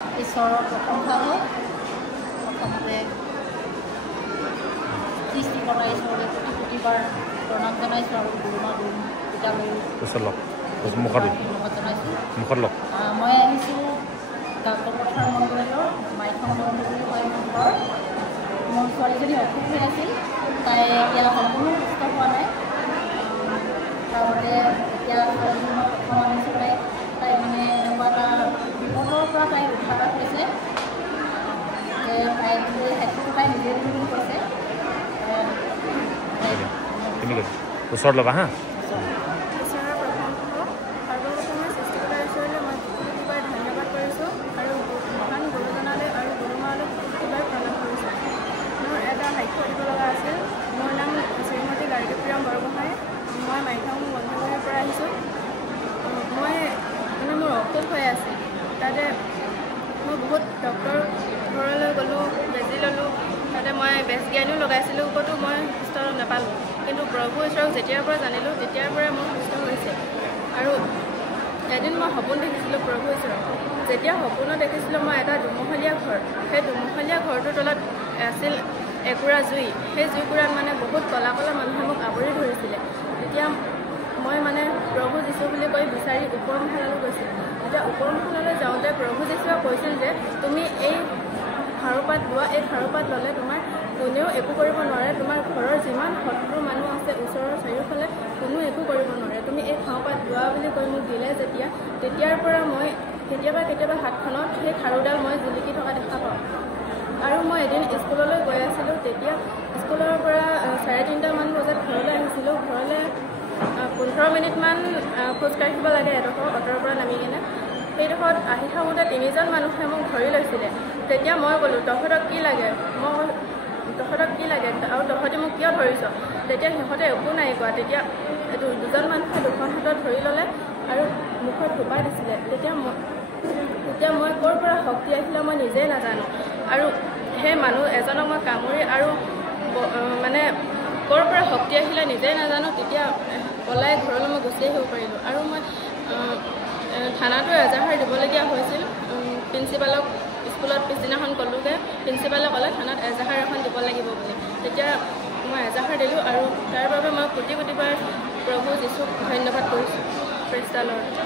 ঈশ্বৰৰ প্ৰশংসা হওক প্ৰথমতে সৃষ্টি কৰা ঈশ্বৰলৈ কোটি কোটিবাৰ প্ৰণাম জনাইছোঁ আৰু গুৰুমা গুৰু পিতালৈ ধন্যবাদ জনাইছোঁ। মই আহিছোঁ ডাক্তৰপথাৰ মণ্ডলৰ মাইথন মণ্ডলী হয় মণ্ডলৰ। মোৰ ছোৱালীজনী অসুখ হৈ আছিল, তাই এতিয়া সম্পূৰ্ণ সুস্থ হোৱা নাই। তাৰবাবে এতিয়া ছোৱালীজনী মই প্ৰথম আনিছোঁ, তাই মানে এনেকুৱা এটা বিপদৰ পৰা তাই উদ্ধাৰ হৈছে যে তাই হেডফোন তাই নিজে বুলি কৈছে। ওচৰত ল'বা হা। ঈশ্বৰৰ প্ৰশংসা সৰ্বপ্ৰথমে সৃষ্টিকৰ্তা ঈশ্বৰলৈ মই কোটিবাৰ ধন্যবাদ কৰিছোঁ আৰু মহান গুৰুজনালৈ আৰু গুৰুমালৈ কোটিবাৰ প্ৰণাম কৰিছোঁ। মোৰ এটা সাক্ষ্য দিব লগা আছিল। মোৰ নাম শ্ৰীমতী গাৰ্গীপ্ৰিয়া বৰগোহাঁই। মই মাইথন বন্ধুবাৰীৰ পৰা আহিছোঁ। মই মোৰ অসুখ হৈ আছিল, তাতে মই বহুত ডক্টৰ ঘৰলৈ গ'লোঁ, বেজি ল'লোঁ, তাতে মই বেজ জ্ঞানো লগাইছিলোঁ, ক'তো মই সুস্থ নাপালোঁ। কিন্তু প্ৰভু ঈশ্বৰক যেতিয়াৰ পৰা জানিলোঁ তেতিয়াৰ পৰাই মই সুস্থ হৈছে। আৰু এদিন মই সপোন দেখিছিলোঁ প্ৰভু ঈশ্বৰক। যেতিয়া সপোনত দেখিছিলোঁ মই এটা দুমহলীয়া ঘৰ, সেই দুমহলীয়া ঘৰটোৰ তলত আছিল একুৰা জুই। সেই জুইকুৰাত মানে বহুত ক'লা ক'লা মানুহে মোক আৱৰি ধৰিছিলে। তেতিয়া মই মানে প্ৰভু যীশু বুলি কৈ বিচাৰি ওপৰ মহলালৈ গৈছিলোঁ। তেতিয়া ওপৰ মহলালৈ যাওঁতে প্ৰভু যীশুৱে কৈছিল যে তুমি এই খাৰুপাত লোৱা, এই খাৰুপাত ল'লে তোমাৰ কোনেও একো কৰিব নোৱাৰে, তোমাৰ ঘৰৰ যিমান শত্ৰু মানুহ আছে ওচৰৰ চাৰিওফালে কোনো একো কৰিব নোৱাৰে, তুমি এই খাৰুপাত লোৱা বুলি কৈ মোক দিলে। তেতিয়াৰ পৰা মই কেতিয়াবা হাতখনত সেই খাৰুডাল মই জিলিকি থকা দেখা পাওঁ। আৰু মই এদিন স্কুললৈ গৈ আছিলোঁ, তেতিয়া স্কুলৰ পৰা 3:30মান বজাত ঘৰলৈ আহিছিলোঁ। ঘৰলৈ 15 মিনিটমান খোজকাঢ়িব লাগে এডোখৰ অটৰ পৰা নামি কিনে। সেইডোখৰত আহি থাকোঁতে 3জন মানুহে মোক ধৰি লৈছিলে। তেতিয়া মই ক'লোঁ তহঁতক কি লাগে, আৰু তহঁতে মোক কিয় ধৰিছ? তেতিয়া সিহঁতে একো নাই কোৱা। তেতিয়া 2জন মানুহে 2খন হাতত ধৰি ল'লে আৰু মুখত থোপাই দিছিলে। তেতিয়া মই ক'ৰ পৰা শক্তি আহিলে মই নিজেই নাজানো। আৰু সেই মানুহ এজনক মই কামুৰি আৰু মানে ক'ৰ পৰা শক্তি আহিলে নিজেই নাজানো। তেতিয়া পলাই ঘৰলৈ মই গুচি আহিব পাৰিলোঁ। আৰু মই থানাতো এজাহাৰ দিবলগীয়া হৈছিল। প্ৰিন্সিপালক স্কুলত পিছদিনাখন ক'লোগৈ, প্ৰিন্সিপালে ক'লে থানাত এজাহাৰ এখন দিব লাগিব বুলি। তেতিয়া মই এজাহাৰ দিলোঁ আৰু তাৰ বাবে মই কোটিবাৰ প্ৰভু যীশুক ধন্যবাদ কৰিছোঁ। Praise the lord.